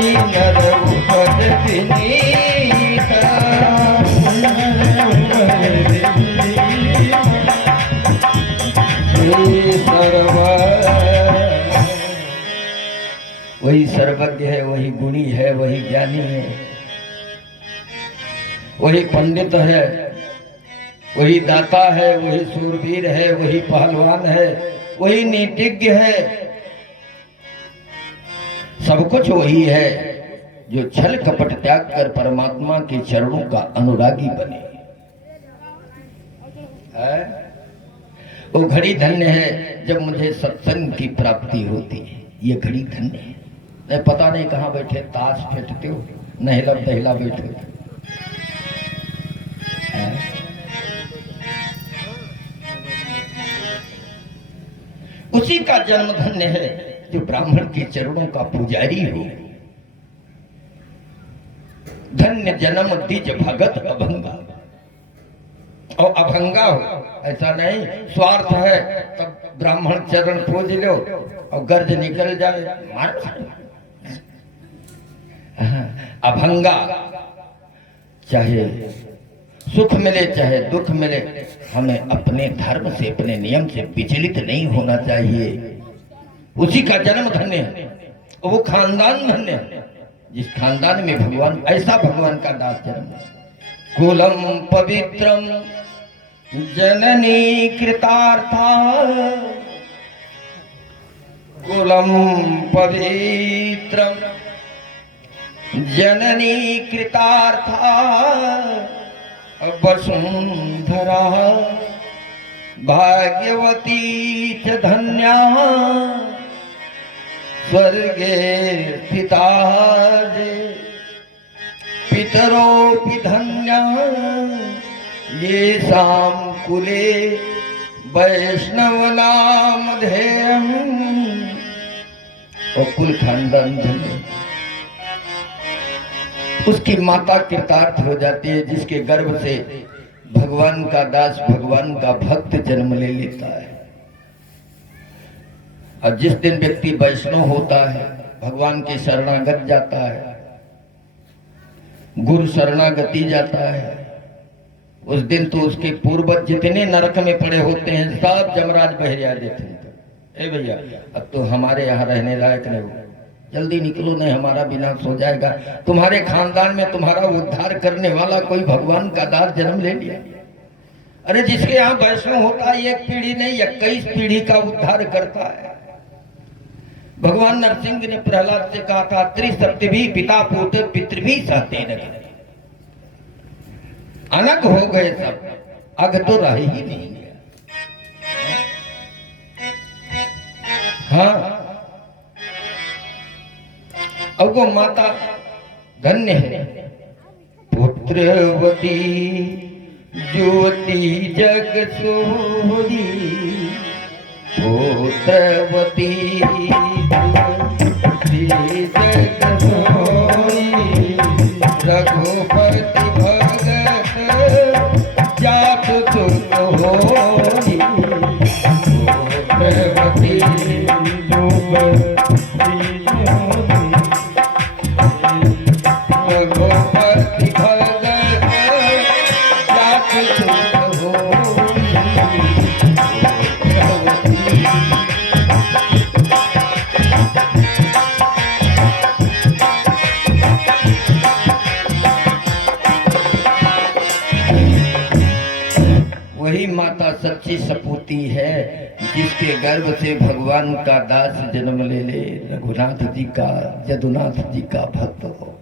नर उपज विनीता, वही सर्वज्ञ है, वही गुणी है, वही ज्ञानी है, वही पंडित है, वही दाता है, वही शूरवीर है, वही पहलवान है, वही नीतिज्ञ है। सब कुछ वही है जो छल कपट त्याग कर परमात्मा के चरणों का अनुरागी बने। वो घड़ी धन्य है जब मुझे सत्संग की प्राप्ति होती है। ये घड़ी धन्य है। नहीं पता नहीं कहाँ बैठे ताश फेंटते हो, नहला दहला बैठे हो। उसी का जन्म धन्य है जो ब्राह्मण के चरणों का पुजारी हो। धन्य जन्म द्विज भगत अभंगा। और अभंगा हो ऐसा नहीं स्वार्थ है तब ब्राह्मण चरण पूज लो और गर्ज निकल जाए मार। अभंगा चाहे सुख मिले चाहे दुख मिले, हमें अपने धर्म से अपने नियम से विचलित नहीं होना चाहिए। उसी का जन्म धन्य है। वो खानदान धन्य है जिस खानदान में भगवान, ऐसा भगवान का दास जन्म है। कुलम पवित्रम जननी कृतार्था, कुलम पवित्रम जननी कृतार्था, वसुंधरा भाग्यवती च धन्या, स्वर्गे स्थिता पितरोऽपि धन्या, ये शाम कुले वैष्णव नाम ध्येयम्। और कुल खानदान धन्य। उसकी माता कृतार्थ हो जाती है जिसके गर्भ से भगवान का दास, भगवान का भक्त जन्म ले लेता है। और जिस दिन व्यक्ति वैष्णव होता है, भगवान के शरणागत जाता है, गुरु शरणागति जाता है, उस दिन तो उसके पूर्वज जितने नरक में पड़े होते हैं सब जमराज बहरिया देते हैं। ए भैया अब तो हमारे यहाँ रहने लायक नहीं हो, जल्दी निकलो नहीं हमारा विनाश हो जाएगा। तुम्हारे खानदान में तुम्हारा उद्धार करने वाला कोई भगवान का दास जन्म ले लिया। अरे जिसके यहाँ वैष्णव होता है एक पीढ़ी नहीं 21 पीढ़ी का उद्धार करता है। भगवान नरसिंह ने प्रहलाद से कहा था त्रिसप्तभी पिता पुत्र पितृभी सहते न, अलग हो गए सब, अग तो रह ही नहीं गया। हाँ अब वो माता धन्य है। पुत्रवती ज्योति जग सोरी, पुत्रवती ज्योति जग सोरी, रघुपति भगत जात सुत होरी, पुत्रवती ज्योति वही माता सच्ची सपूती है जिसके गर्भ से भगवान का दास जन्म ले ले, रघुनाथ जी का यदुनाथ जी का भक्त हो।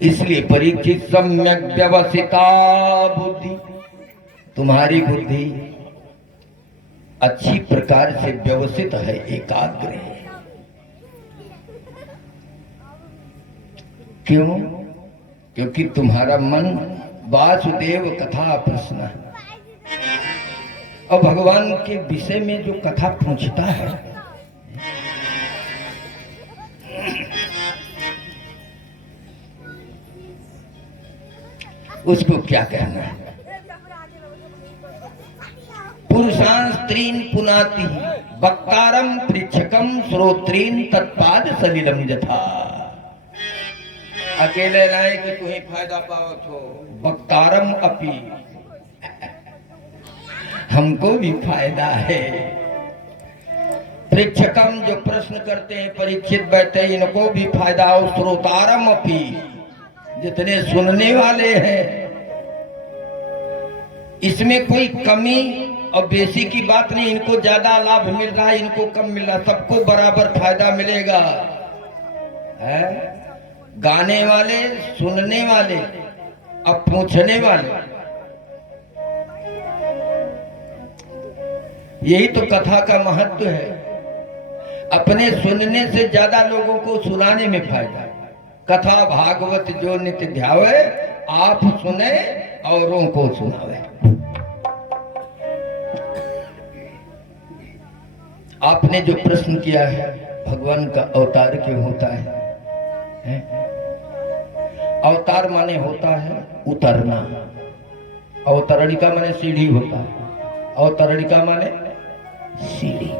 इसलिए परीक्षित सम्यक व्यवसिता बुद्धि, तुम्हारी बुद्धि अच्छी प्रकार से व्यवस्थित है, एकाग्र है। क्यों? क्योंकि तुम्हारा मन वासुदेव कथा प्रश्न है और भगवान के विषय में जो कथा पूछता है उसको क्या कहना है? पुरुषां स्त्रीन पुनाति वक्तारम पृच्छकम श्रोत्रीन तत्पाद सलिलम यथा। अकेले नहीं कि तू ही फायदा पाओ छो, वक्तारम अपी, हमको भी फायदा है। परीक्षकम जो प्रश्न करते हैं परीक्षित बैठे, इनको भी फायदा हो। श्रोतारम अपी, जितने सुनने वाले हैं, इसमें कोई कमी और बेसी की बात नहीं। इनको ज्यादा लाभ मिल रहा है, इनको कम मिल रहा, सबको बराबर फायदा मिलेगा। है गाने वाले, सुनने वाले, अब पूछने वाले, यही तो कथा का महत्व है। अपने सुनने से ज्यादा लोगों को सुनाने में फायदा। कथा भागवत जो नित्य ध्यावे, आप सुने औरों को सुनावे। आपने जो प्रश्न किया है, भगवान का अवतार क्यों होता है? अवतार माने होता है उतरना। अवतरणिका माने सीढ़ी होता है, अवतरणिका माने सीढ़ी।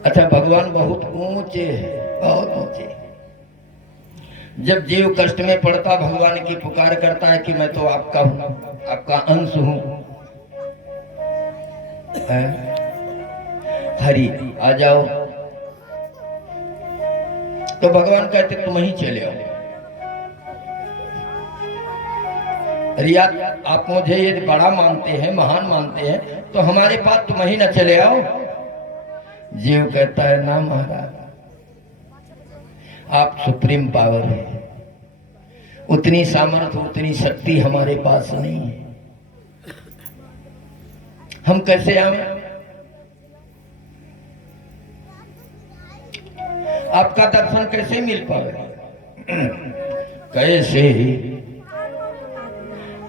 अच्छा, भगवान बहुत ऊंचे है, बहुत ऊंचे। जब जीव कष्ट में पड़ता, भगवान की पुकार करता है कि मैं तो आपका हूं, आपका अंश हूं। हरि आ जाओ, तो भगवान कहते तुम ही चले आओ। रिया, आप मुझे ये बड़ा मानते हैं, महान मानते हैं, तो हमारे पास तुम ही न चले आओ। जीव कहता है ना महाराज, आप सुप्रीम पावर है, उतनी सामर्थ्य, उतनी शक्ति हमारे पास नहीं है। हम कैसे आए? आपका दर्शन कैसे मिल पाएगा? कैसे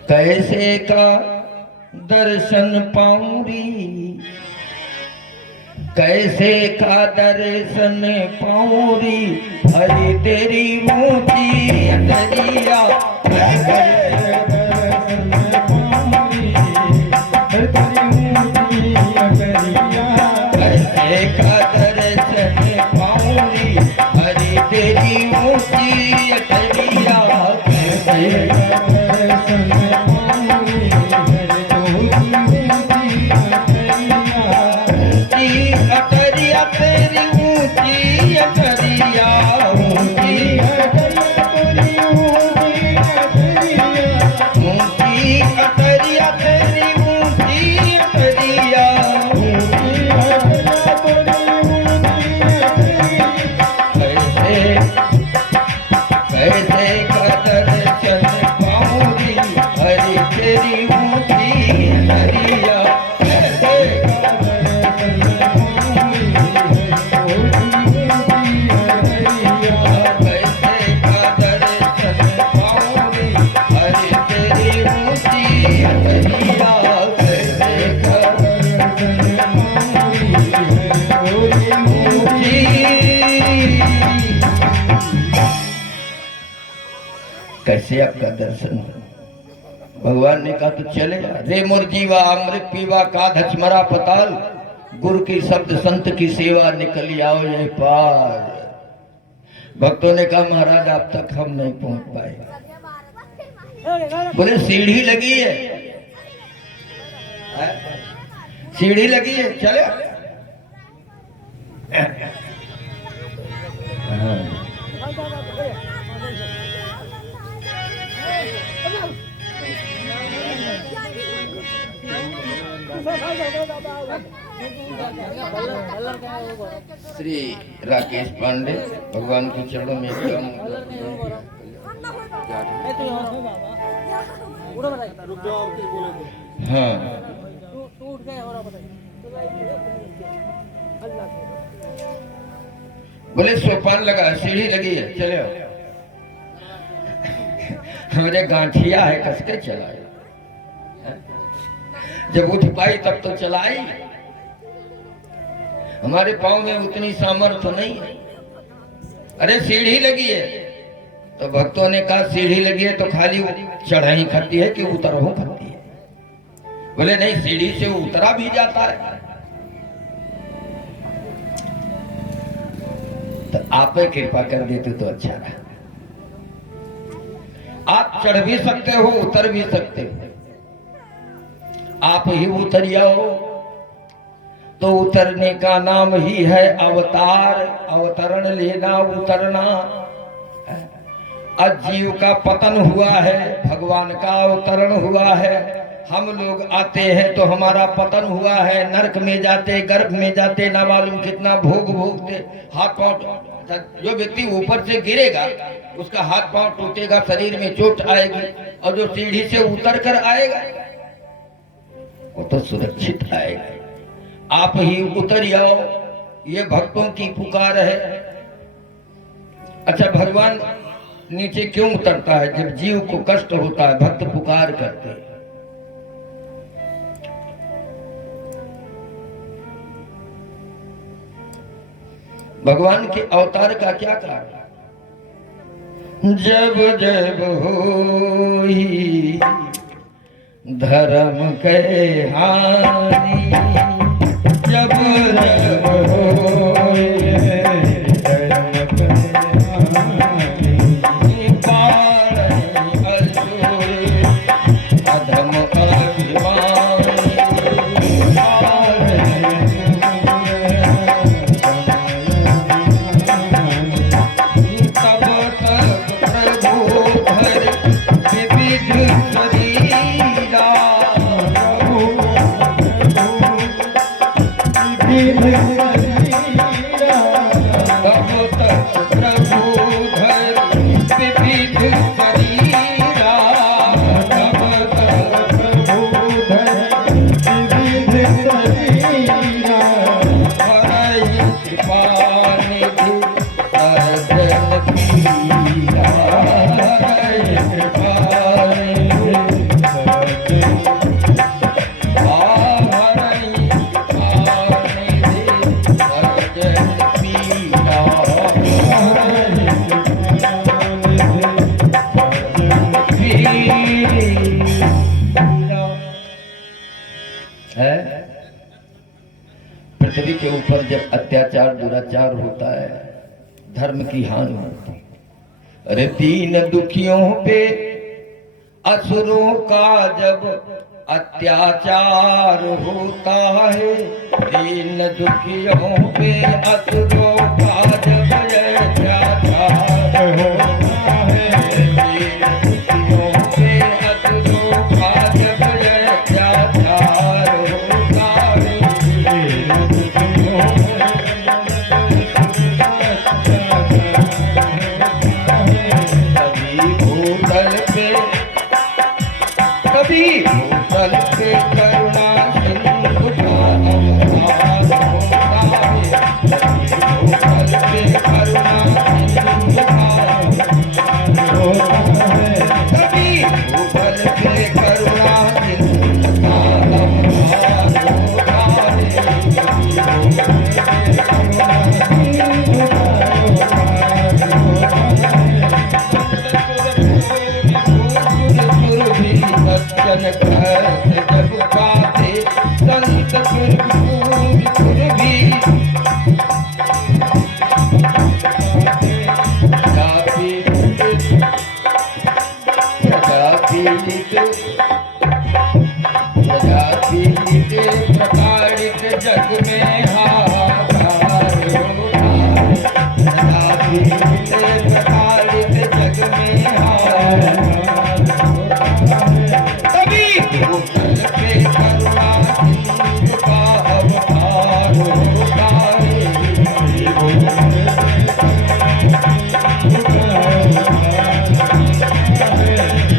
कैसे का दर्शन पाऊंगी, कैसे का दर्शन पाऊंगी, हरि तेरी ऊंची अटरिया, कैसे का दर्शन पाऊंगी, हरि तेरी ऊंची अटरिया, कैसे का दर्शन पाऊंगी, अटरिया तेरी ऊंची अटरिया, ऊंची अटरिया, ऊंची अटरिया तेरी ऊंची अटरिया, कैसे का दर्शन पाऊंगी, हरि तेरी ऊंची अटरिया, कैसे आपका दर्शन। भगवान ने कहा तो चले जा। रे मुर्जीवा अमृत पीवा का धचमरा पताल, गुरु की शब्द संत की सेवा, निकल आओ ये पार। भक्तों ने कहा महाराज आप तक हम नहीं पहुंच पाए। बोले सीढ़ी लगी है, सीढ़ी लगी है, चले। श्री राकेश पांडे भगवान के चरणों में हाँ बोले सोपान लगा, सीढ़ी लगी है, चले आओ। हमारे गांठिया है, कसके चलाए। जब उठ पाई तब तो चलाई। हमारे पाँव में उतनी सामर्थ्य नहीं है। अरे सीढ़ी लगी है, तो भक्तों ने कहा सीढ़ी लगी है तो खाली चढ़ाई करती है कि उतरहू करती है? बोले नहीं, सीढ़ी से उतरा भी जाता है। तो आप कृपा कर देते तो अच्छा रहा। आप चढ़ भी सकते हो, उतर भी सकते हो। आप ही उतर जाओ तो उतरने का नाम ही है अवतार। अवतरण लेना, उतरना। आज जीव का पतन हुआ है, भगवान का अवतरण हुआ है। हम लोग आते हैं तो हमारा पतन हुआ है, नरक में जाते, गर्भ में जाते, ना मालूम कितना भोग भोगते। हाथ पांव, जो व्यक्ति ऊपर से गिरेगा उसका हाथ पांव टूटेगा, शरीर में चोट आएगी, और जो सीढ़ी से उतर कर आएगा वो तो सुरक्षित आएगा। आप ही उतर जाओ, ये भक्तों की पुकार है। अच्छा, भगवान नीचे क्यों उतरता है? जब जीव को कष्ट होता है, भक्त पुकार करते हैं। भगवान के अवतार का क्या कारण? जब जब होई धर्म के हानि, जब जब होई धर्म के हानि, पाड़ई असुर अधम अभिमानी, तब तक प्रभु धर विविध शरीरा, तब तक प्रभु धर विविध शरीरा, तब तक प्रभु धर विविध शरीरा, हरहि कृपा निधि सर्जन धीरा, हरहि कृपा निधि सर्जन, हरहि कृपा निधि सर्जन पीरा, हरहि कृपा निधि पीरा। है पृथ्वी के ऊपर जब अत्याचार दुराचार होता है, धर्म की हानि होती है। अरे दीन दुखियों पे असुरों का जब अत्याचार होता है, दीन दुखियों पे असुरों का जब अत्याचार होता है, दीन दुखियों पे असुरों का जब अत्याचार होता है, दीन दुखियों कभी भूतल पे करुणा सिंधु का अवतार होता है, कभी भूतल पे करुणा सिंधु का अवतार होता है, कभी भूतल पे करुणा सिंधु का अवतार होता है, कभी भूतल पे करुणा सिंधु का अवतार होता है। सज्जन कहत जब बाते, संत सुर भी प्रताड़ित जग में हाहाकार होता है, प्रताड़ित जग में हाहाकार होता है, तभी भूतल पे करुणा सिंधु का अवतार होता है,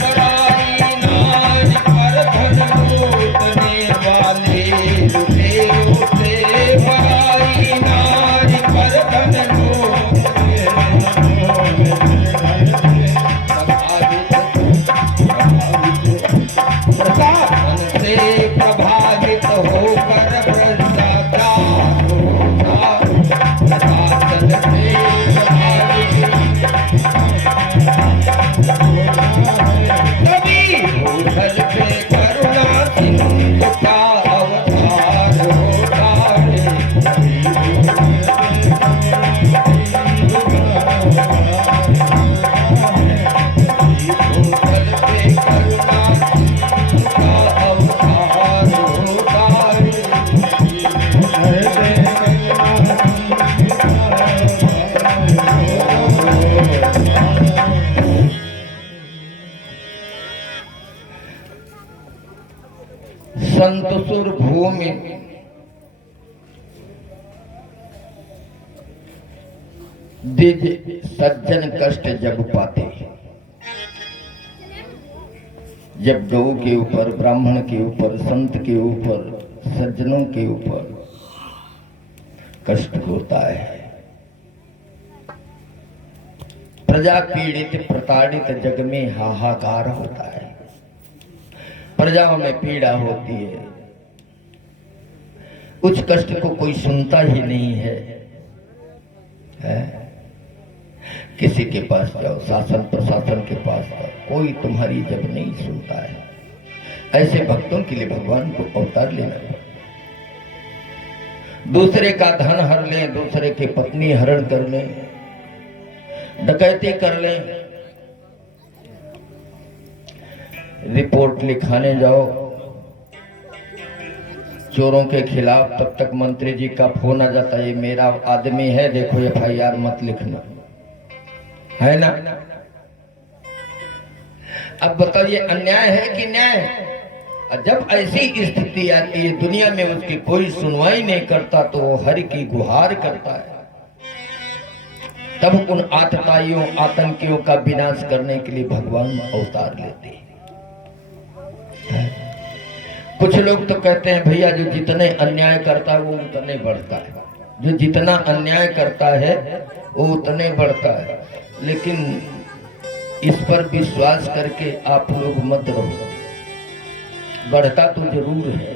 कराई नारी संत सुर भूमि दिज सज्जन कष्ट जब पाते। जब गौ के ऊपर, ब्राह्मण के ऊपर, संत के ऊपर, सज्जनों के ऊपर कष्ट होता है, प्रजा पीड़ित प्रताड़ित, जग में हाहाकार होता है, प्रजाओं में पीड़ा होती है, उस कष्ट को कोई सुनता ही नहीं है, किसी के पास जाओ, शासन प्रशासन के पास जाओ, कोई तुम्हारी जब नहीं सुनता है। ऐसे भक्तों के लिए भगवान को अवतार लेना पड़ता। दूसरे का धन हर लें, दूसरे की पत्नी हरण कर लें, डकैती कर लें, रिपोर्ट लिखाने जाओ चोरों के खिलाफ, तब तक मंत्री जी का फोन आ जाता है, ये मेरा आदमी है, देखो FIR मत लिखना, है ना। अब बताइए अन्याय है कि न्याय है? जब ऐसी स्थिति आती है दुनिया में, उसकी कोई सुनवाई नहीं करता, तो वो हरि की गुहार करता है। तब उन आतताइयों आतंकियों का विनाश करने के लिए भगवान अवतार लेते हैं। कुछ लोग तो कहते हैं भैया जो जितने अन्याय करता है वो उतने बढ़ता है, जो जितना अन्याय करता है वो उतने बढ़ता है। लेकिन इस पर विश्वास करके आप लोग मत रहो, बढ़ता तो जरूर है,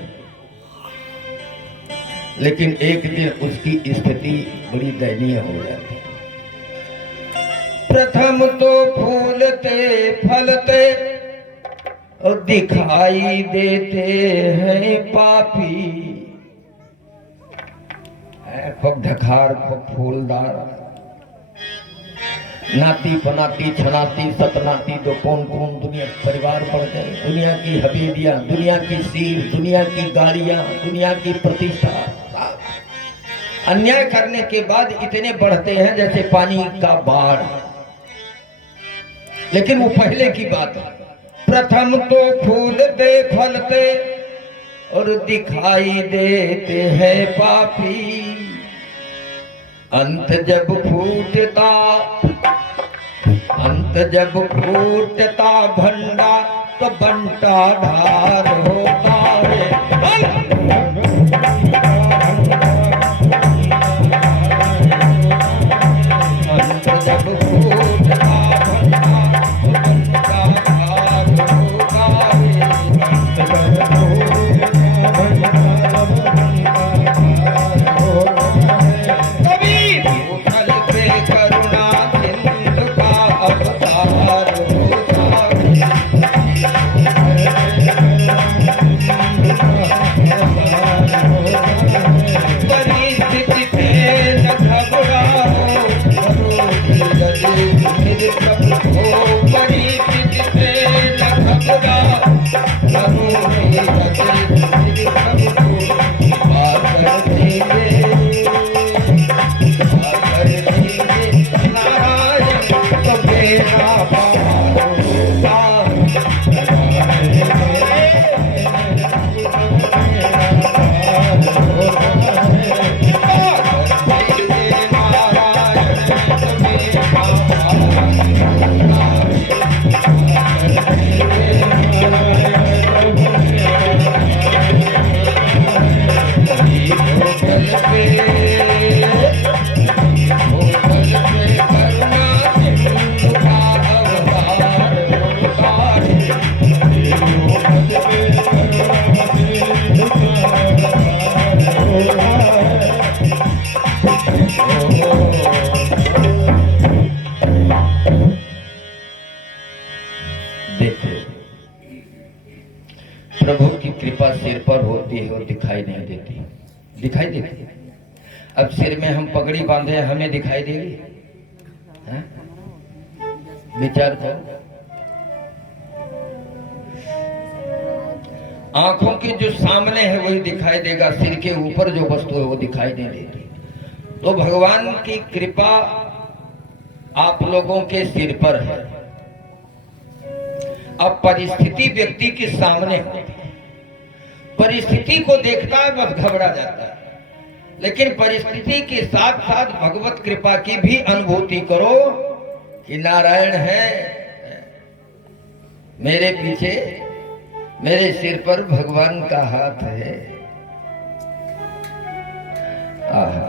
लेकिन एक दिन उसकी स्थिति बड़ी दयनीय हो जाती है। प्रथम तो फूलते फलते और दिखाई देते हैं पापी, खूब ढखार खूब फूलदार, नाती पनाती छनाती सतनाती, तो कौन कौन दुनिया परिवार बढ़ गए, दुनिया की हवेलियां, दुनिया की सीर, दुनिया की गाड़ियां, दुनिया की प्रतिष्ठा। अन्याय करने के बाद इतने बढ़ते हैं जैसे पानी का बाढ़। लेकिन वो पहले की बात है। प्रथम तो फूलते फलते और दिखाई देते हैं पापी, अंत जब फूटता, अंत जब फूटता भंडा, तो बंटा ढार होता है। अंत जब फूटता भंडा, तो बंटा ढार होता है। कभी भूखल पे करुणा सिंधु का अवतार होता है। परिस्थिति पे न घबराओ, मेरे प्रभु हो। परिस्थिति पे न घबराओ, मेरे प्रभु को पार कर देंगे, पार कर देंगे नारायण, तो बेड़ा पार होगा। देखो प्रभु की कृपा सिर पर होती है और दिखाई नहीं देती, दिखाई देती है। अब सिर में हम पगड़ी बांधे, हमें दिखाई देगी? विचार करो। आंखों के जो सामने है वही दिखाई देगा, सिर के ऊपर जो वस्तु है वो दिखाई नहीं देती। तो भगवान की कृपा आप लोगों के सिर पर है। अब परिस्थिति व्यक्ति के सामने होती है, परिस्थिति को देखता है बस घबरा जाता है, लेकिन परिस्थिति के साथ साथ भगवत कृपा की भी अनुभूति करो कि नारायण है मेरे पीछे, मेरे सिर पर भगवान का हाथ है। आहा,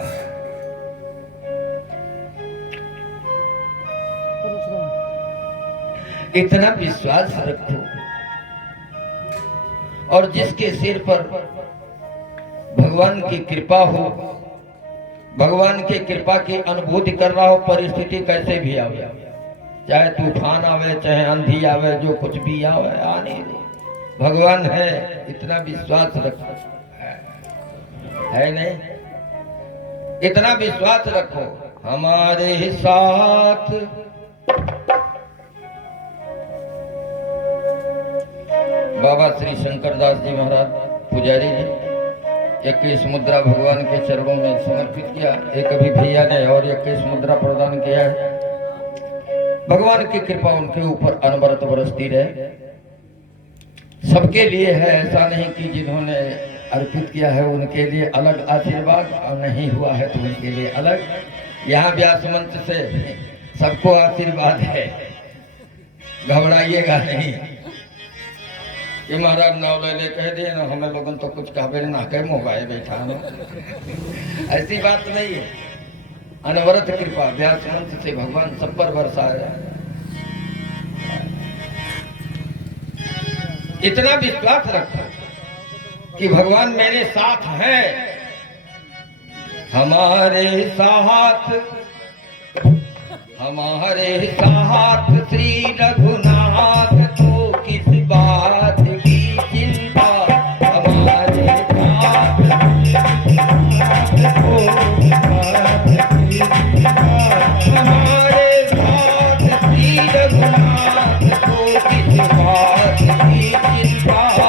इतना विश्वास रखो, और जिसके सिर पर भगवान की कृपा हो, भगवान की कृपा की अनुभूति कर रहा हो, परिस्थिति कैसे भी आवे, चाहे तूफान आवे, चाहे आंधी आवे, जो कुछ भी आवे, आने दे, भगवान है, इतना विश्वास रखो। है नहीं? इतना विश्वास रखो, हमारे साथ बाबा श्री शंकरदास जी महाराज पुजारी जी 21 मुद्रा भगवान के चरणों में समर्पित किया। एक अभी भैया ने और 21 मुद्रा प्रदान किया है। भगवान की कृपा उनके ऊपर अनवरत बरसती रहे। सबके लिए है, ऐसा नहीं कि जिन्होंने अर्पित किया है उनके लिए अलग आशीर्वाद, और नहीं हुआ है तो उनके लिए अलग। यहाँ व्यास मंच से सबको आशीर्वाद है, घबराइएगा नहीं कि महाराज नाव ले कह दिए ना, हमें लोगों तो कुछ कहबे ना कह मोबाइल बैठा है, ऐसी बात नहीं है। अनवरत कृपा व्यास मंच से भगवान सब पर बरसाया। इतना विश्वास रखो कि भगवान मेरे साथ है, हमारे साथ श्री रघुनाथ को किस बात की चिंता, हमारे साथ श्री रघुनाथ को किस बात की चिंता,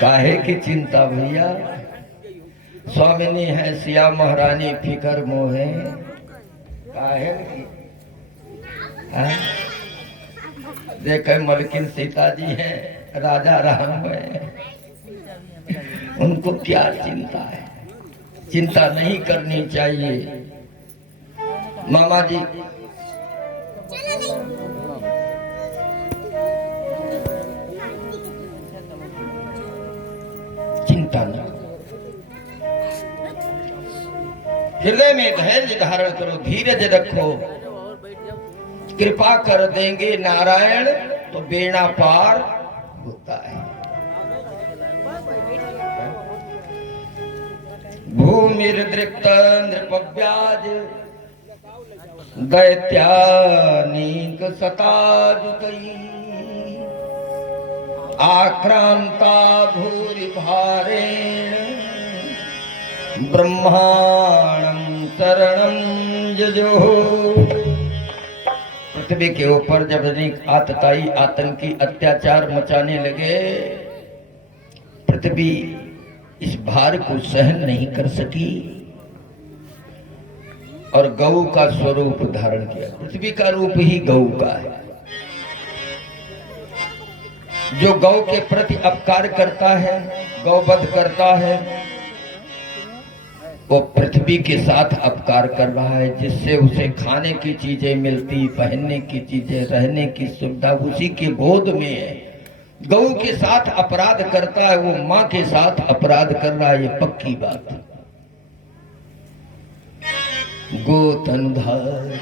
काहे की चिंता भैया, स्वामिनी है सिया महारानी फिकर मोहे, काहे की देखे मलकिन सीता जी है, राजा राम है, उनको क्या चिंता है? चिंता नहीं करनी चाहिए। मामा जी चिंता न, हृदय में धैर्य धारण करो, धीरज रखो, कृपा कर देंगे नारायण तो बेड़ा पार होता है। भूमिर्दृक्त नृपव्याज दैत्यानीक सताजुतई, आक्रांता भूरि भारेण ब्रह्माणं शरणं जजो। पृथ्वी के ऊपर जब आतताई आतंकी अत्याचार मचाने लगे, पृथ्वी इस भार को सहन नहीं कर सकी और गौ का स्वरूप धारण किया। पृथ्वी का रूप ही गौ का है। जो गौ के प्रति अपकार करता है, गौवध करता है, वो पृथ्वी के साथ अपकार कर रहा है, जिससे उसे खाने की चीजें मिलती, पहनने की चीजें, रहने की सुविधा उसी के गोद में है। गौ के साथ अपराध करता है, वो माँ के साथ अपराध कर रहा है, ये पक्की बात है। गोतनुधार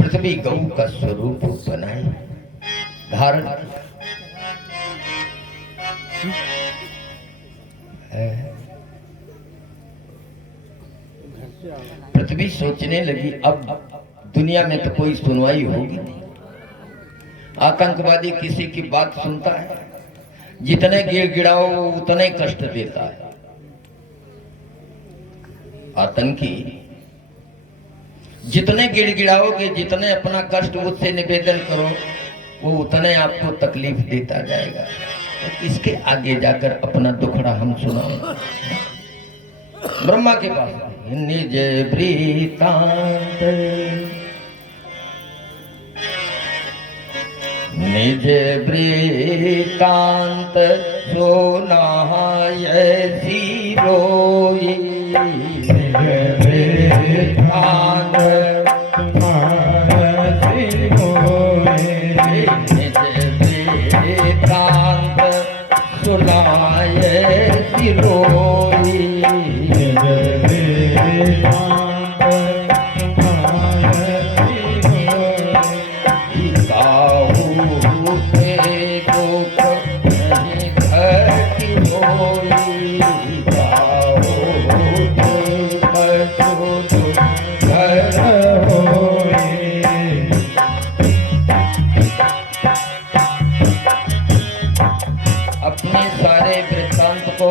पृथ्वी गौ का स्वरूप बनाई, धारण पृथ्वी सोचने लगी अब दुनिया में तो कोई सुनवाई होगी नहीं। आतंकवादी किसी की बात सुनता है, जितने गिड़गिड़ाओ उतने कष्ट देता है। आतंकी जितने गिड़गिड़ाओगे, जितने अपना कष्ट उससे निवेदन करो, वो उतने आपको तकलीफ देता जाएगा। तो इसके आगे जाकर अपना दुखड़ा हम सुनाओ। ब्रह्मा के पास निज वृतांत, निज वृतांत सुनाय सिरोई, निज वृतांत सुनाय सिरोई,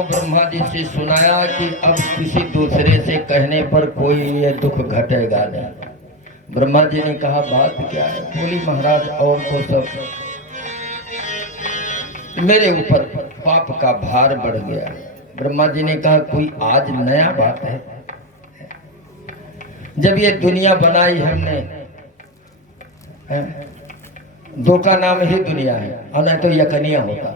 ब्रह्मा जी से सुनाया कि अब किसी दूसरे से कहने पर कोई ये दुख घटेगा नहीं। ब्रह्मा जी ने कहा बात क्या है? बोली महाराज और तो सब मेरे ऊपर पाप का भार बढ़ गया। ब्रह्मा जी ने कहा कोई आज नया बात है? जब ये दुनिया बनाई हमने, दो का नाम ही दुनिया है, और नहीं तो यकनिया होता।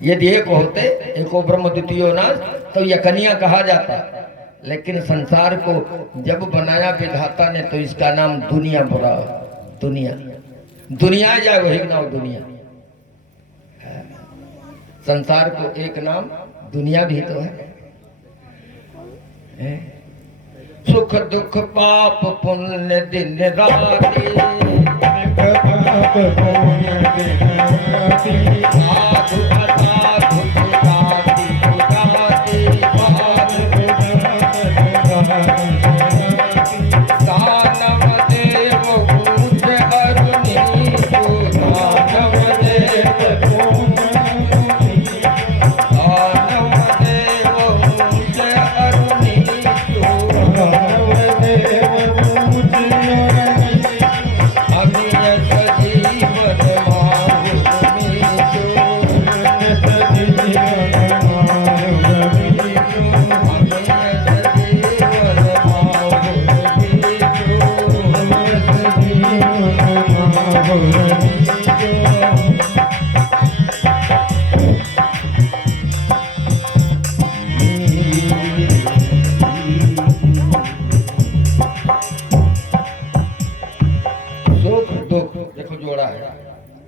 यदि एक होते, एको ब्रह्म द्वितीयो नाथ, तो यकनिया कहा जाता। लेकिन संसार को जब बनाया विधाता ने तो इसका नाम दुनिया बुरा। दुनिया दुनिया जाए वही नाम दुनिया। संसार को एक नाम दुनिया भी तो है। सुख दुख पाप पुण्य दिन राति,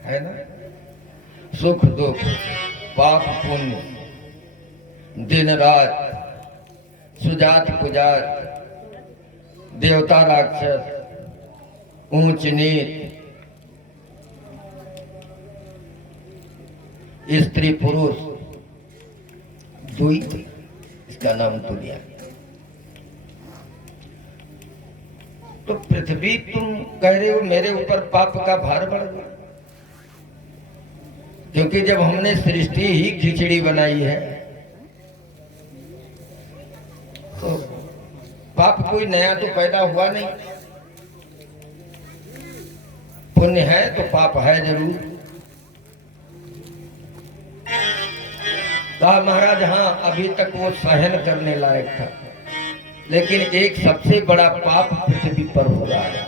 है ना? सुख दुख पाप पुण्य दिन रात, सुजात पुजात, देवता राक्षस, ऊंच नीच, स्त्री पुरुष, दुई, इसका नाम दुनिया। तो पृथ्वी तुम कह रहे हो मेरे ऊपर पाप का भार बढ़ गया, क्योंकि जब हमने सृष्टि ही खिचड़ी बनाई है तो पाप कोई नया तो पैदा हुआ नहीं। पुण्य है तो पाप है जरूर। कहा महाराज हाँ अभी तक वो सहन करने लायक था, लेकिन एक सबसे बड़ा पाप पृथ्वी पर हो रहा है,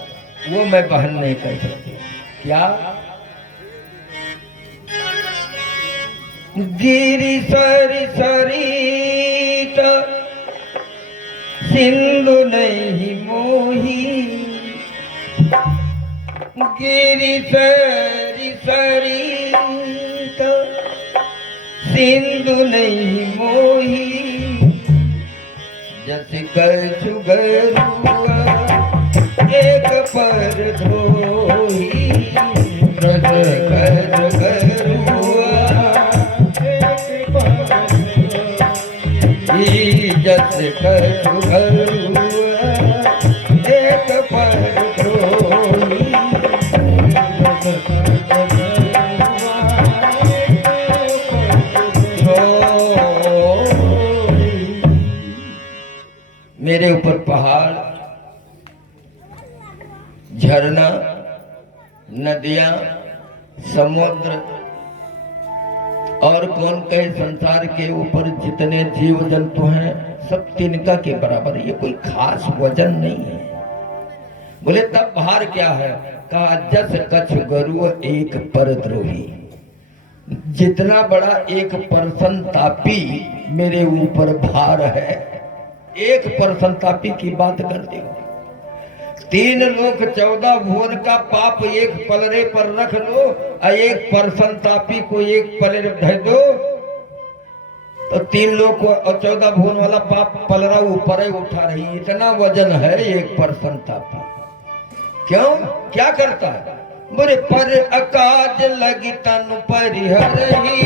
वो मैं बहन नहीं कर सकती। क्या? गिरि सरी सरित सिंधु नहीं मोही, गिरि सरी सरित सिंधु नहीं मोही, जस कछु गरुआ एक पर धोई, जस कछु गरुआ जस कछु गरुआ एक पर धोई। मेरे ऊपर पहाड़, झरना, नदियां, समुद्र और कौन कहे संसार के ऊपर जितने जीव जंतु हैं सब तिनका के बराबर। ये कोई खास वजन नहीं है। बोले तब भार क्या है? कहा जस कछु गरु एक पर द्रोही। जितना बड़ा एक परसन तापी मेरे ऊपर भार है, एक परसन तापी की बात करते हो। 3 लोक 14 भुवन का पाप एक पलरे पर रख लो और एक परसन तापी को एक पलरे धर दो तो 3 लोक और 14 भुवन वाला पाप पलरा ऊपर ही उठा रही। इतना वजन है एक परसन तापी। क्यों? क्या करता है? बोले पर अकाज लगी तनु परिहरही,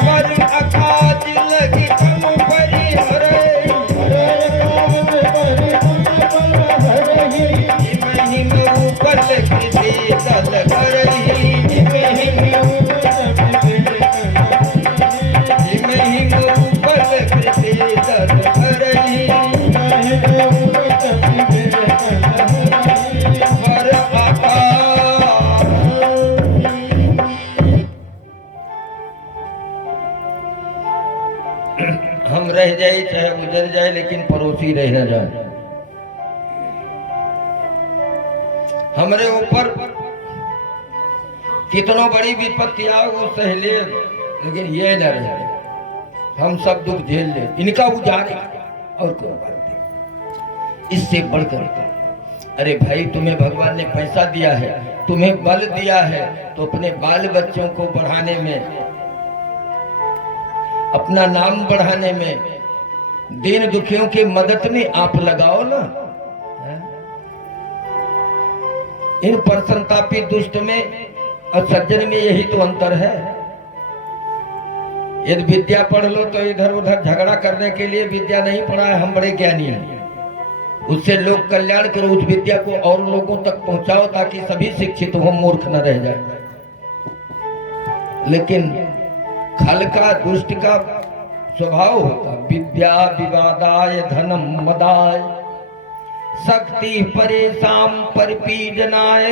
पर अकाज लगी तनु परिहरही, हिम ऊपर कृति दल करही, हिम ऊपर कृति दल करही, पर आकाश। हम रह जाए चाहे गुजर जाए, लेकिन पड़ोसी रह न जाए। हमारे ऊपर कितनों बड़ी विपत्ति आओ वो सह ले, लेकिन ये न रहे। हम सब दुख झेल ले, इनका उजारे और कोई बात नहीं। इससे बढ़कर अरे भाई तुम्हें भगवान ने पैसा दिया है, तुम्हें बल दिया है, तो अपने बाल बच्चों को बढ़ाने में, अपना नाम बढ़ाने में, दीन दुखियों की मदद में आप लगाओ ना। इन परसंतापी दुष्ट में और सज्जन में यही तो अंतर है। यदि विद्या पढ़ लो तो इधर उधर झगड़ा करने के लिए विद्या नहीं पढ़ा है, हम बड़े ज्ञानी हैं। उससे लोक कल्याण करो, उस विद्या को और लोगों तक पहुंचाओ ताकि सभी शिक्षित हो, मूर्ख न रह जाए। लेकिन खल का दुष्ट का स्वभाव होता विद्या विवादाय धनम मदाय, शक्ति परेशान परिपीडनाय,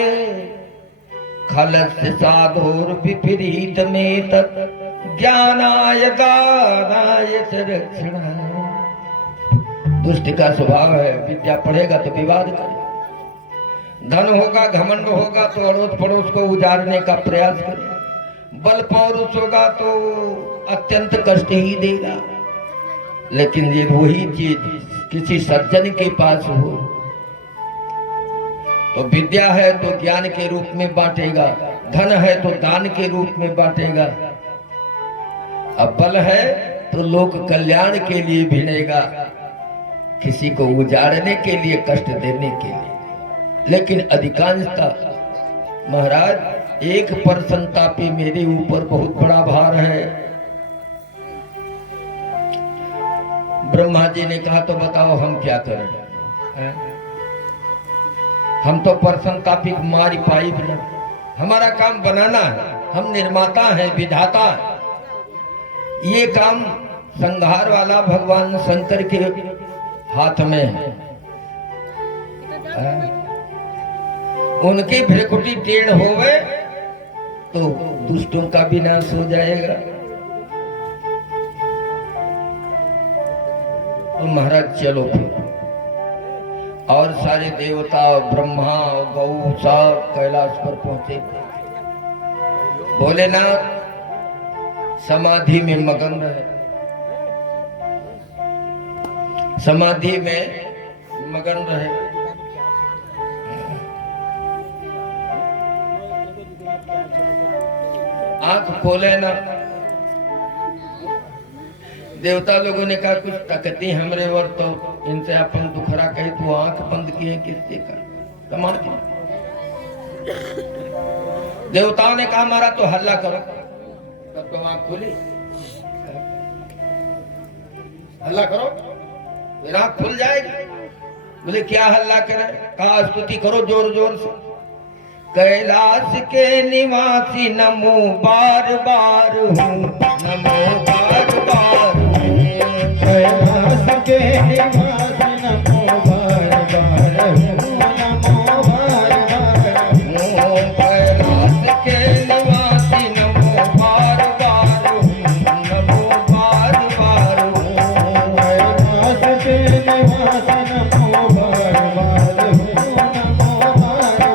खलस्य साधुर विपरीत में तत् ज्ञानाय दानाय च रक्षणाय। दुष्ट का स्वभाव है विद्या पढ़ेगा तो विवाद करे, धन होगा घमंड होगा तो अड़ोस पड़ोस को उजाड़ने का प्रयास करे, बल पौरुष होगा तो अत्यंत कष्ट ही देगा। लेकिन ये वही चीज किसी सज्जन के पास हो तो विद्या है तो ज्ञान के रूप में बांटेगा, धन है तो दान के रूप में बांटेगा, अब बल है तो लोक कल्याण के लिए भिड़ेगा, किसी को उजाड़ने के लिए, कष्ट देने के लिए। लेकिन अधिकांशतः महाराज एक परसंतापी मेरे ऊपर बहुत बड़ा भार है। ब्रह्मा जी ने कहा तो बताओ हम क्या करें, हम तो परसंतापी मारी पाई भी नहीं। हमारा काम बनाना है, हम निर्माता हैं, विधाता हैं। ये काम संहार वाला भगवान शंकर के हाथ में है। उनकी भ्रिकुटी टेढ़ होवे तो दुष्टों का विनाश हो जाएगा। तो महाराज चलो फिर। और सारे देवता ब्रह्मा गौ सब कैलाश पर पहुंचे। भोलेनाथ समाधि में मगन रहे, समाधि में मगन रहे। आंख खोले ना, देवता लोगों ने कहा कुछ तकती हमरे और तो इनसे अपन दुखरा कही, तो आंख बंद किए किससे कर कमा दी। देवताओं ने कहा हमारा तो हल्ला करो, तब तो आंख खुली। हल्ला करो फिर आंख खुल जाएगी। बोले क्या हल्ला करें? कहा स्तुति करो जोर जोर से। कैलाश के निवासी नमो बार बार हूँ, नमो बार बार हूँ। कैलाश के निवासी नमो बार बार हूँ, नमो बार बार हूँ। कैलाश के निवासी नमो बार बार हूँ, नमो बार बार हूँ। कैलाश के निवासी नमो बार बार हूँ, नमो बार बार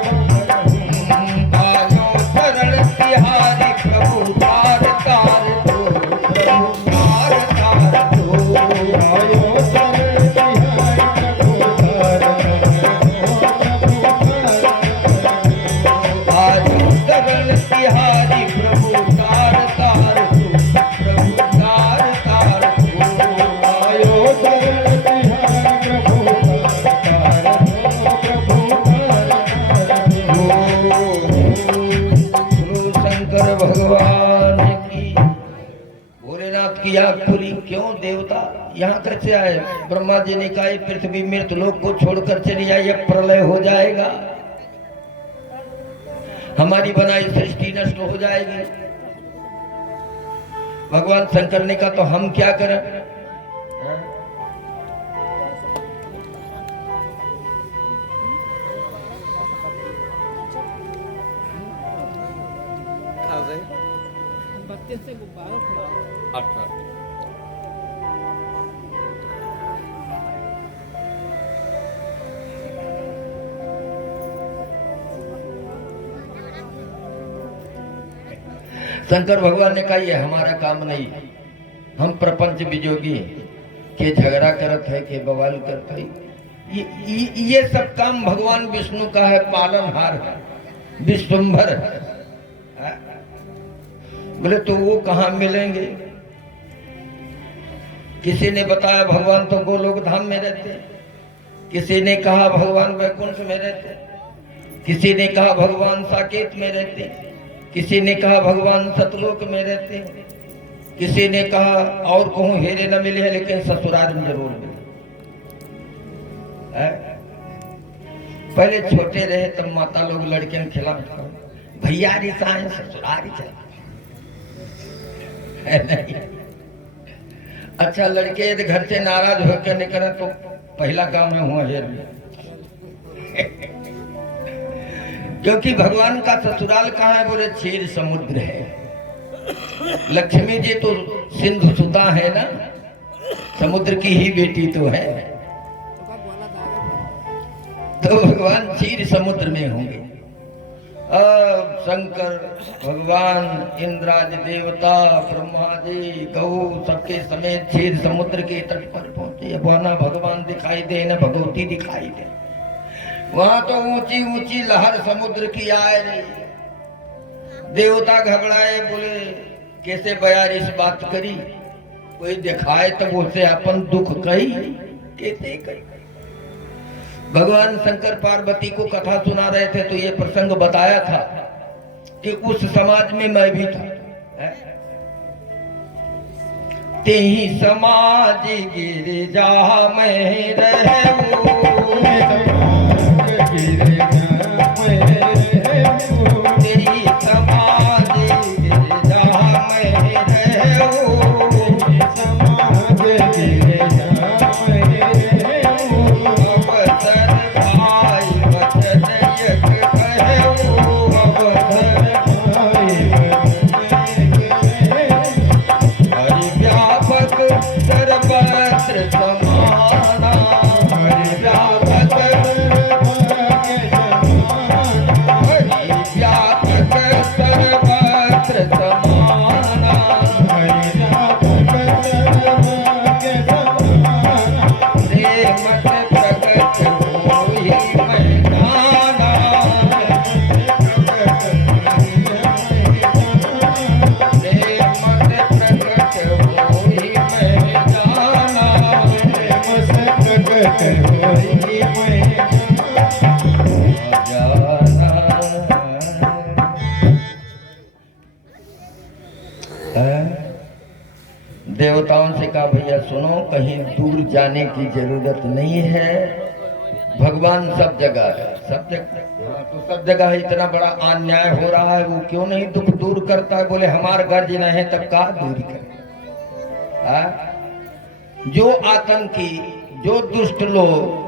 आयो शरण तिहारी प्रभु तार तार दो, प्रभु तार तार दो। आयो शरण तिहारी प्रभु तार आयो शरण तिहारी प्रभु तार तार दो, प्रभु तार तार दो। आयो शरण तिहारी प्रभु तार प्रभु तार गुरु शंकर भगवान की। भोलेनाथ की आंख खुली। क्यों देवता यहाँ कैसे आए? ब्रह्मा जी ने कहा पृथ्वी मृत लोक को छोड़कर चली जाए, अब प्रलय हो जाएगा, हमारी बनाई सृष्टि नष्ट हो जाएगी। भगवान शंकर ने कहा तो हम क्या करें? शंकर भगवान ने कहा ये हमारा काम नहीं, हम प्रपंच विजोगी के झगड़ा करत है, के बवाल करत है। ये सब काम भगवान विष्णु का है, पालनहार है, विश्वंभर है। बोले तो वो कहाँ मिलेंगे? किसी ने बताया भगवान तो गोलोक धाम में रहते, किसी ने कहा भगवान वैकुंठ में रहते, किसी ने कहा भगवान साकेत में रहते, किसी ने कहा भगवान सतलोक में रहते, किसी ने कहा और कहूं हेरे न मिले लेकिन ससुराल में जरूर मिले। पहले छोटे रहे तब माता लोग लड़के खिला भैया रिसाएं ससुराल चला नहीं। अच्छा लड़के यदि घर से नाराज होकर निकले तो पहला काम में हुआ हेर में क्योंकि भगवान का ससुराल कहाँ है? बोले क्षीर समुद्र है। लक्ष्मी जी तो सिंधु सुता है ना, समुद्र की ही बेटी तो है, तो भगवान क्षीर समुद्र में होंगे। अब शंकर भगवान इंद्राज देवता ब्रह्मा जी गौ सबके समेत क्षीर समुद्र के तट पर पहुंचे। अब ना भगवान दिखाई दे न भगवती दिखाई दे। वहां तो ऊंची ऊंची लहर समुद्र की आए रही। देवता घबराए, बोले कैसे बयार इस बात करी, कोई दिखाए तब उसे अपन दुख कही, कैसे कही। भगवान शंकर पार्वती को कथा सुना रहे थे तो ये प्रसंग बताया था कि उस समाज में मैं भी था। ते ही समाज गिरिजा में रहूं, तेरी देवताओं से कहा भैया सुनो, कहीं दूर जाने की जरूरत नहीं है, भगवान सब जगह है, सब जगह। हाँ, तो सब जगह है, इतना बड़ा अन्याय हो रहा है, वो क्यों नहीं दुख दूर करता है? बोले हमार गर्ज न है तब का दूरी कर। जो आतंकी, जो दुष्ट लोग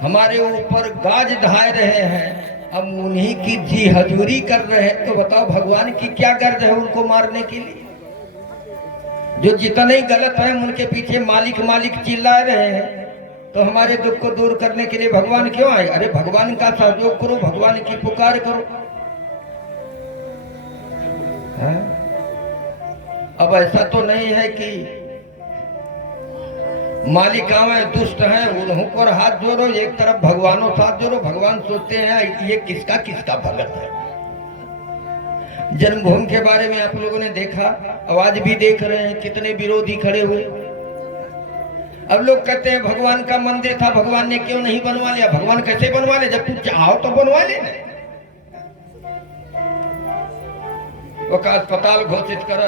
हमारे ऊपर गाज ढाए रहे हैं, हम उन्हीं की जी हजूरी कर रहे हैं, तो बताओ भगवान की क्या गर्ज है उनको मारने के लिए? जो जितने ही गलत है उनके पीछे मालिक मालिक चिल्ला रहे हैं, तो हमारे दुख को दूर करने के लिए भगवान क्यों आए? अरे भगवान का सहयोग करो, भगवान की पुकार करो। है? अब ऐसा तो नहीं है कि मालिकाएं दुष्ट हैं, उन्हों पर हाथ जोड़ो, एक तरफ भगवानों साथ जोड़ो। भगवान सोचते हैं ये किसका किसका भगत है। जन्मभूमि के बारे में आप लोगों ने देखा, आवाज भी देख रहे हैं, कितने विरोधी खड़े हुए। अब लोग कहते हैं भगवान का मंदिर था, भगवान ने क्यों नहीं बनवा लिया? भगवान कैसे बनवा ले? जब तू चाहो तो बनवा ले। वो का अस्पताल घोषित कर,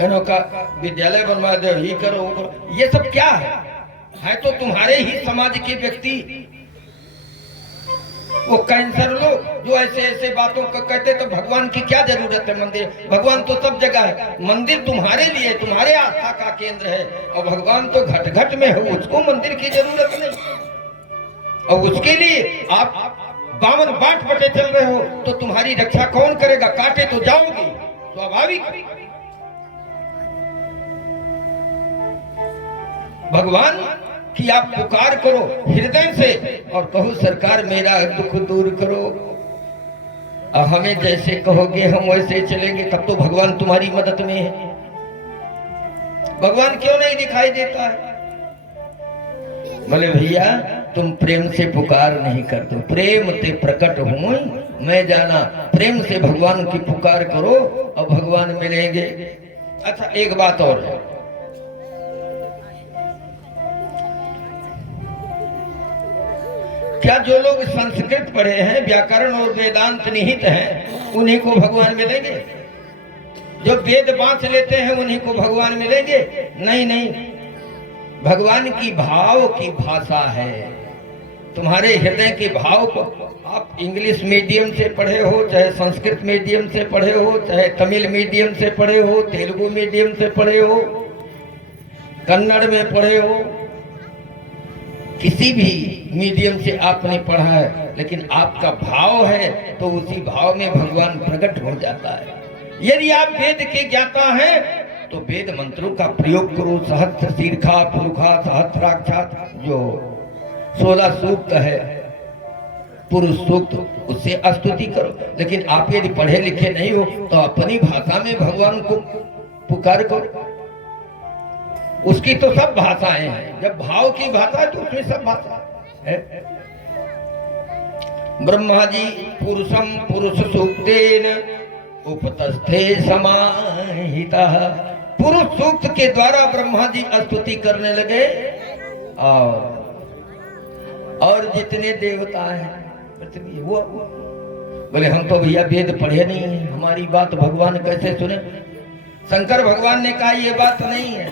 का विद्यालय बनवा दो, ही करो वो करो। ये सब क्या है तो तुम्हारे ही समाज के व्यक्ति, वो कैंसर लोग जो ऐसे ऐसे बातों को कहते, तो भगवान की क्या जरूरत है? मंदिर, भगवान तो सब जगह है। मंदिर तुम्हारे लिए, तुम्हारे आस्था का केंद्र है, और भगवान तो घट घट में है, उसको मंदिर की जरूरत नहीं। और उसके लिए आप 52 बाट बटे चल रहे हो, तो तुम्हारी रक्षा कौन करेगा? काटे तो जाओगी, स्वाभाविक। भगवान कि आप पुकार करो हृदय से और कहो सरकार मेरा दुख दूर करो, और हमें जैसे कहोगे हम वैसे चलेंगे, तब तो भगवान तुम्हारी मदद में है। भगवान क्यों नहीं दिखाई देता है? बोले भैया तुम प्रेम से पुकार नहीं कर दो, प्रेम ते प्रकट हूं मैं जाना, प्रेम से भगवान की पुकार करो और भगवान मिलेंगे। अच्छा एक बात और है, क्या जो लोग संस्कृत पढ़े हैं, व्याकरण और वेदांत निहित हैं, उन्हीं को भगवान मिलेंगे? जो वेद बांच लेते हैं उन्हीं को भगवान मिलेंगे? नहीं नहीं, भगवान की भाव की भाषा है, तुम्हारे हृदय के भाव को। आप इंग्लिश मीडियम से पढ़े हो, चाहे संस्कृत मीडियम से पढ़े हो, चाहे तमिल मीडियम से पढ़े हो, तेलुगु मीडियम से पढ़े हो, कन्नड़ में पढ़े हो, किसी भी मीडियम से आपने पढ़ा है, लेकिन आपका भाव है तो उसी भाव में भगवान प्रकट हो जाता है। यदि आप वेद के ज्ञाता हैं तो वेद मंत्रों का प्रयोग करो, सहस्त्र शीर्षा पुरुषा सहस्त्राक्षात, जो 16 सूक्त है पुरुष सूक्त, उससे स्तुति करो। लेकिन आप यदि पढ़े लिखे नहीं हो तो अपनी भाषा में भगवान को पुकार करो। उसकी तो सब भाषाएं हैं, जब भाव की भाषा है तो उसमें सब भाषा है। ब्रह्मा जी पुरुषम पुरुष सूक्तेन उपतस्थे समाहिता, पुरुष सूक्त के द्वारा ब्रह्मा जी स्तुति करने लगे, और जितने देवता हैं वो बोले हम तो भैया वेद पढ़े नहीं है, हमारी बात भगवान कैसे सुने? शंकर भगवान ने कहा ये बात नहीं है,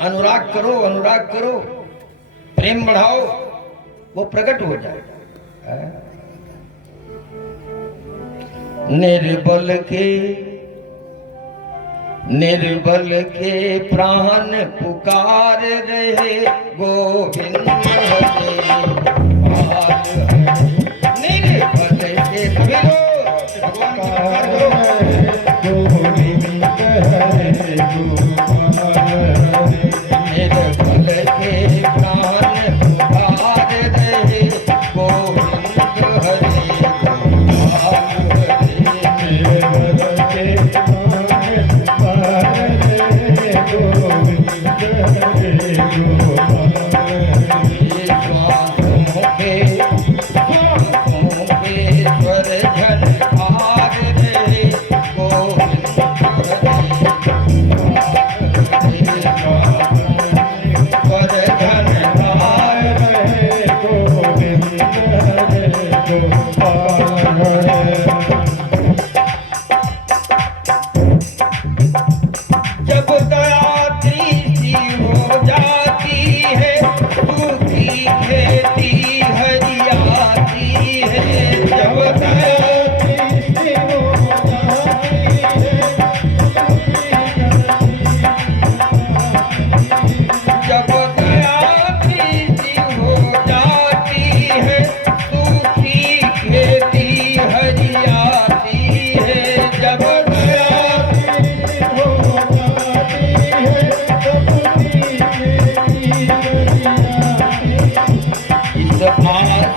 अनुराग करो, अनुराग करो, प्रेम बढ़ाओ, वो प्रकट हो जाएगा। निर्बल के प्राण पुकार रहे गोविंद हरे, निर्बल के सभी लोग भगवान की पुकार करो, गोविंद हरे निर्बल के प्राण पुकार रहे गोविंद हरे,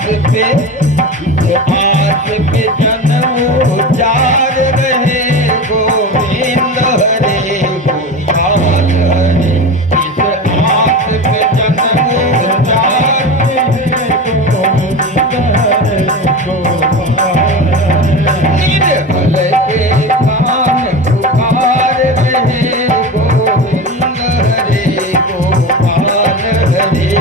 पे जन्म उजाड़ रहे गोविंद हरे गोपाल हरे। इस आस पे जन्म उजाड़ रहे गोविंद हरे गोपाल हरे। निर्बल के प्राण पुकार रहे गोविंद हरे गोपाल हरे।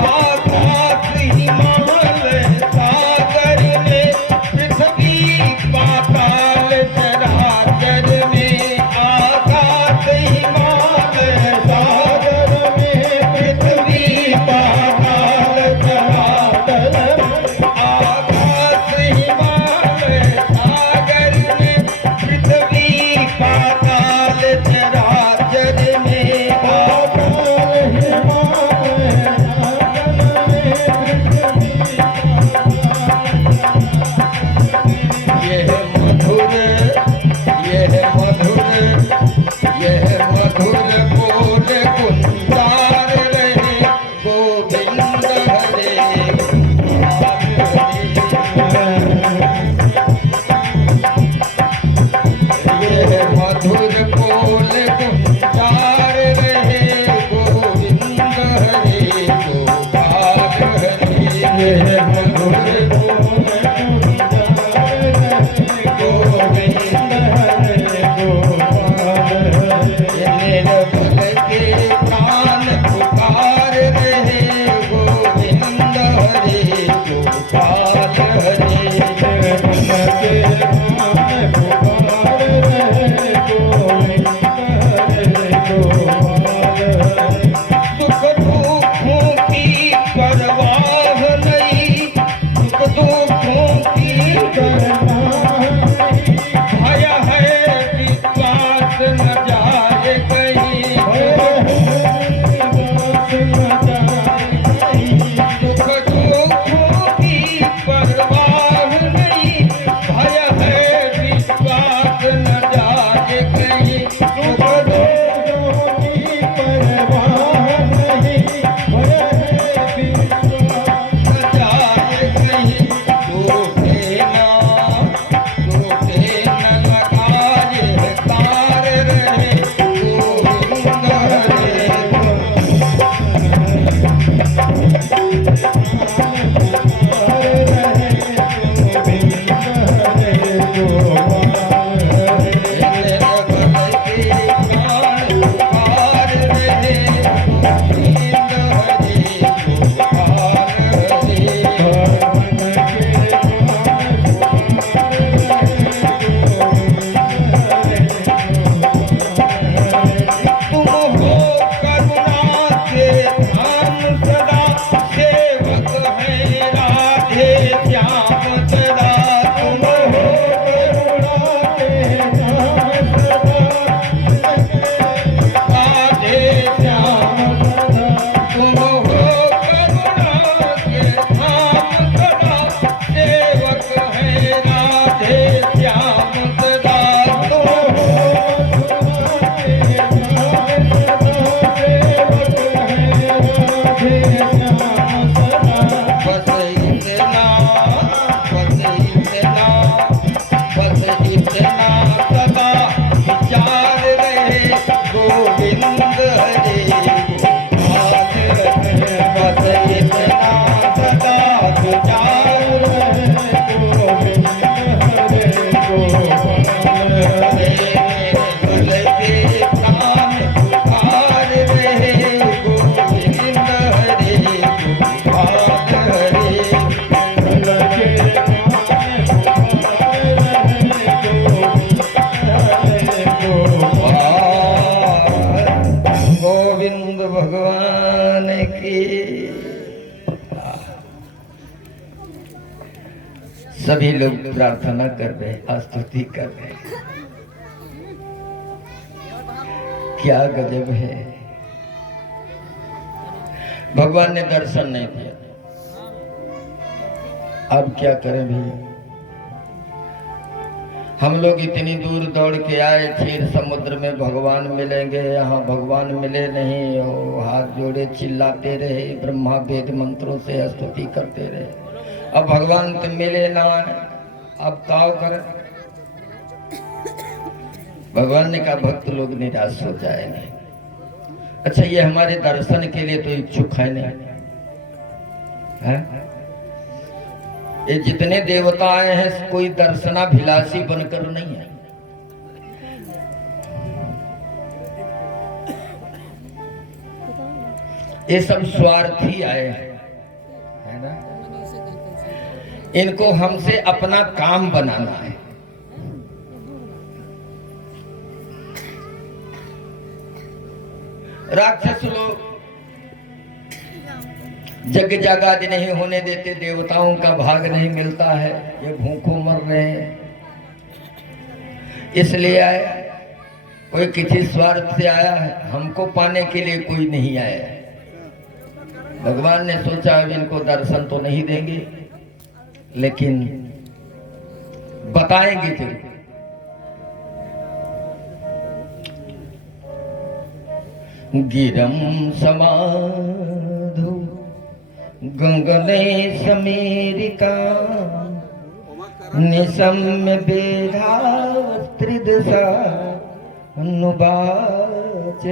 आकाश हिमालय सागर में पृथ्वी पाताल चराचर में। आकाश हिमालय सागर में पृथ्वी पाताल चराचर में। आकाश हिमालय सागर में पृथ्वी पाताल चराचर में। आकाश हिमालय यह मधुर यह मधुर यह मधुर बोल गुंजार रहे गोविंद हरे यह मधुर बोल गुंजार रहे गोविंद हरे गोपाल हरे। यह मधुर निर्बल के प्राण पुकार रहे गोविंद हरे गोपाल हरे। निर्बल के प्राण पुकार रहे गोविंद हरे गोपाल हरे। सुख दुखों की परवाह नहीं सुख दुखों की परवाह नहीं। भय है विश्वास न जाए कहीं सुख दुखों की परवाह नहीं। भय है विश्वास न जाए कहीं सुख दुखों की परवाह नहीं। भय है विश्वास न जाए कहीं। टूटे न लगाए तार रहे गोविंद हरे। निर्बल के प्राण पुकार रहे गोविंद हरे गोपाल हरे। तुम हो करुणा के धाम सदा सेवक है राधे श्याम सदा। तुम हो करुणा के धाम सदा राधे श्याम सदा। तुम हो करुणा के धाम सदा सेवक है राधे श्याम सदा। तुम हो बस इतना सदा विचार रहे गोविंद हरे गोपाल हरे। बस इतना सदा विचार रहे गोविंद हरे गोपाल हरे। निर्बल के प्राण पुकार रहे गोविंद हरे गोपाल हरे। निर्बल के प्राण पुकार रहे गोविंद भगवान की। सभी लोग प्रार्थना कर रहे स्तुति कर रहे। क्या गजब है। भगवान ने दर्शन नहीं दिया। अब क्या करें भैया। हम लोग इतनी दूर दौड़ के आए, क्षीर समुद्र में भगवान मिलेंगे, यहाँ भगवान मिले नहीं। और हाथ जोड़े चिल्लाते रहे, ब्रह्मा वेद मंत्रों से स्तुति करते रहे। अब भगवान तो मिले ना, अब ताव करें। भगवान ने कहा भक्त लोग निराश हो जाएंगे। अच्छा, ये हमारे दर्शन के लिए तो इच्छुक है नहीं है? ये जितने देवता आए हैं कोई दर्शनाभिलाषी बनकर नहीं है। ये सब स्वार्थी आए हैं, है ना? इनको हमसे अपना काम बनाना है। राक्षस लोग जग जागादि नहीं होने देते, देवताओं का भाग नहीं मिलता है, ये भूखों मर रहे हैं। इसलिए आए, कोई किसी स्वार्थ से आया है, हमको पाने के लिए कोई नहीं आया। भगवान ने सोचा इनको दर्शन तो नहीं देंगे, लेकिन बताएंगे जरूर। गिरम समाधु गंगने समेरिका निशम्य बेधास्त्रिदशा अनुवाच।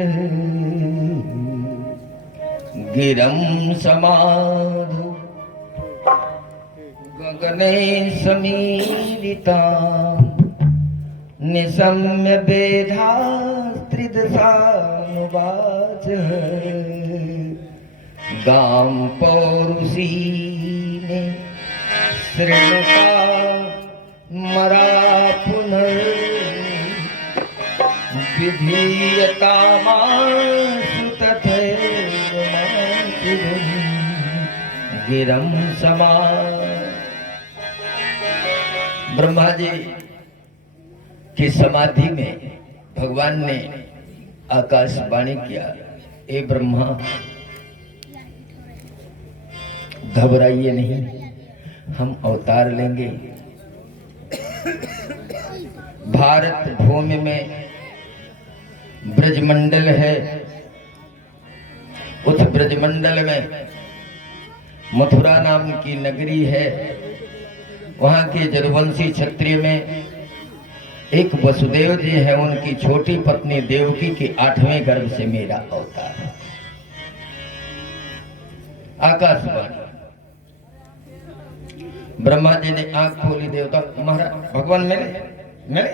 गिरम समाधु गगने समीरिता निशम्य बेधास्त्रिदशा अनुवाच। गाम पौरुषी ने श्रृणुता मरा पुनर् विधीयतामासु तथैव मातुः गिरं समा। ब्रह्मा जी की समाधि में भगवान ने आकाशवाणी किया, ए ब्रह्मा घबराइए नहीं, हम अवतार लेंगे। भारत भूमि में ब्रजमंडल है, उस ब्रजमंडल में मथुरा नाम की नगरी है। वहां के जदुवंशी क्षत्रिय में एक वसुदेव जी है, उनकी छोटी पत्नी देवकी के 8वें गर्भ से मेरा अवतार है। आकाशवाणी। ब्रह्मा जी ने आंख खोली, देवता महाराज भगवान मिले मिले?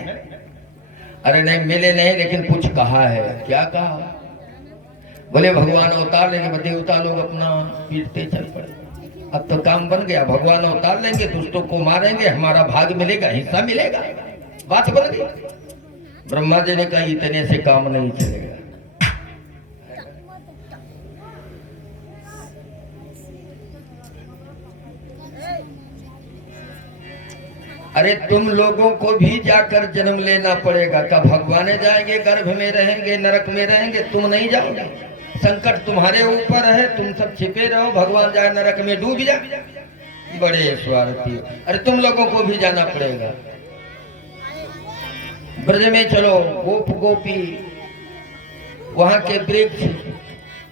अरे नहीं मिले नहीं, लेकिन कुछ कहा है। क्या कहा? बोले भगवान अवतार लेंगे। देवता लोग अपना पीटते चल पड़े। अब तो काम बन गया, भगवान अवतार लेंगे, दुष्टों को मारेंगे, हमारा भाग मिलेगा, हिस्सा मिलेगा, बात बन गई। ब्रह्मा जी ने कहा इतने से काम नहीं चलेगा। अरे तुम लोगों को भी जाकर जन्म लेना पड़ेगा। क्या भगवान जाएंगे, गर्भ में रहेंगे, नरक में रहेंगे, तुम नहीं जाओगे? संकट तुम्हारे ऊपर है, तुम सब छिपे रहो, भगवान जाए नरक में डूब जाए। बड़े स्वार्थी। अरे तुम लोगों को भी जाना पड़ेगा। ब्रज में चलो, गोप गोपी, वहां के वृक्ष,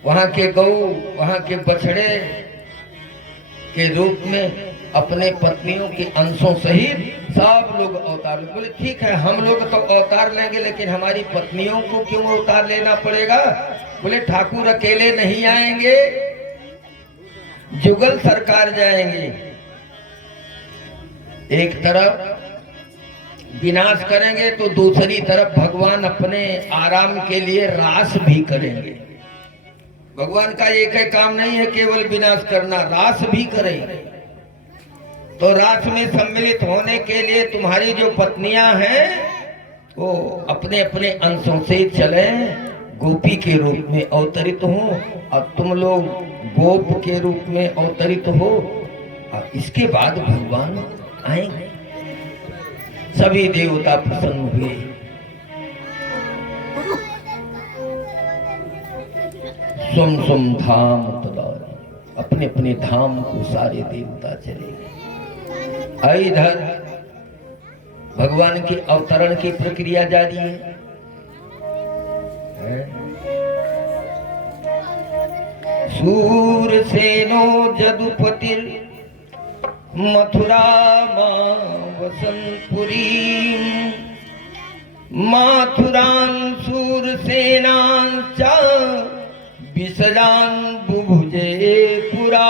वहां के गौ, वहां के बछड़े के रूप में अपने पत्नियों के अंशों सहित सब लोग अवतार। बोले ठीक है, हम लोग तो अवतार लेंगे, लेकिन हमारी पत्नियों को क्यों अवतार लेना पड़ेगा? बोले ठाकुर अकेले नहीं आएंगे, जुगल सरकार जाएंगे। एक तरफ विनाश करेंगे तो दूसरी तरफ भगवान अपने आराम के लिए रास भी करेंगे। भगवान का एक ही काम नहीं है केवल विनाश करना, रास भी करेंगे। तो रास में सम्मिलित होने के लिए तुम्हारी जो पत्नियां हैं वो अपने अपने अंशों से चले, गोपी के रूप में अवतरित हो, और तुम लोग गोप के रूप में अवतरित हो, और इसके बाद भगवान आएंगे। सभी देवता प्रसन्न हुए। स्वम स्वम धाम तदारी, अपने अपने धाम को सारे देवता चले। इधर भगवान के अवतरण की प्रक्रिया जारी है। सूरसेनो जदुपतिर मथुरा वसंतपुरी माथुरान सूरसेनांचा विसजान बुभुजे पुरा।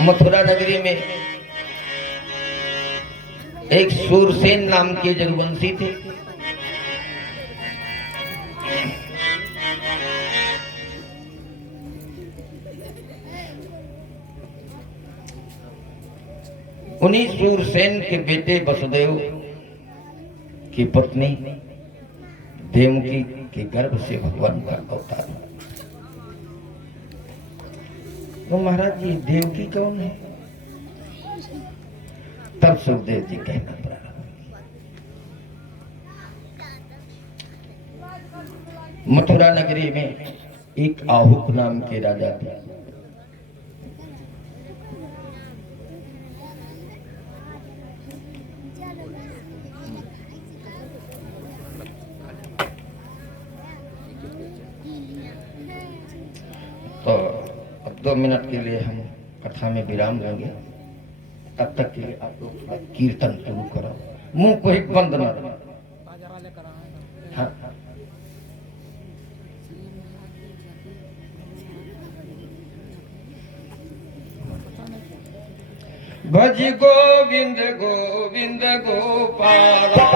मथुरा नगरी में एक सूरसेन नाम के जदुवंशी थे। उन्हीं सूरसेन के बेटे वसुदेव की पत्नी देवकी के गर्भ से भगवान का अवतार हुआ। तो महाराज जी देवकी कौन है? तब सुखदेव जी कहना पड़ा, मथुरा नगरी में एक आहुक नाम के राजा थे। तो अब 2 मिनट के लिए हम कथा में विराम लेंगे। तब तक के लिए आप लोग थोड़ा कीर्तन शुरू करो, मुंह को ही बंद न रखो। हाँ। भज गोविंद गोविंद गोपाला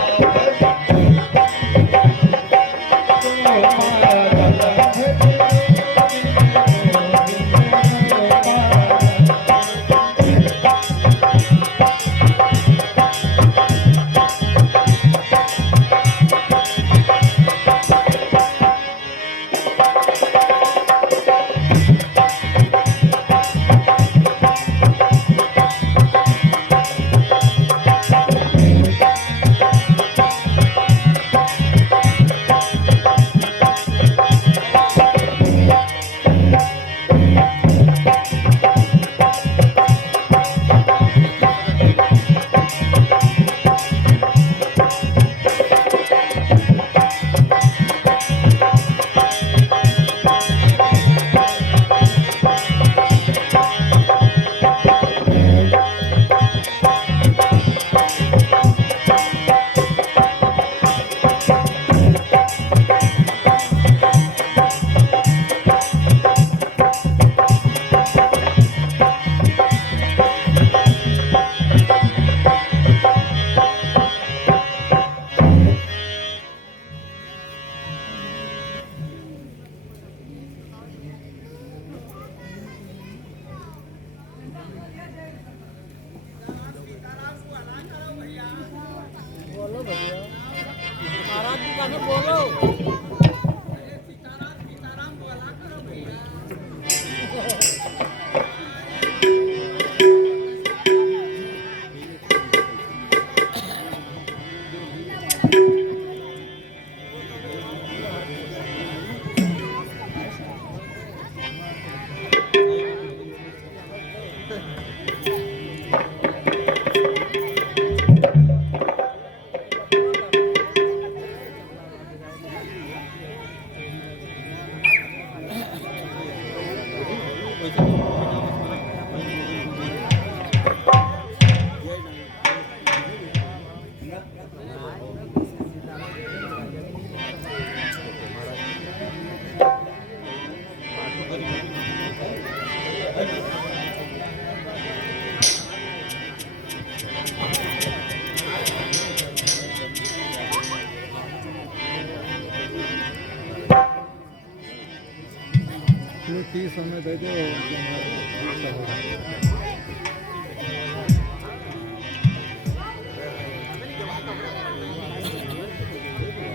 समय दे दो।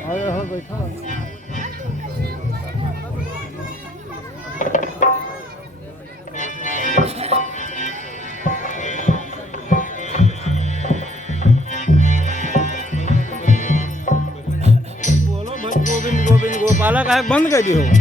हाँ बैठा बोलो गोविंद गोविंद गोपाला का बंद कर दी हो।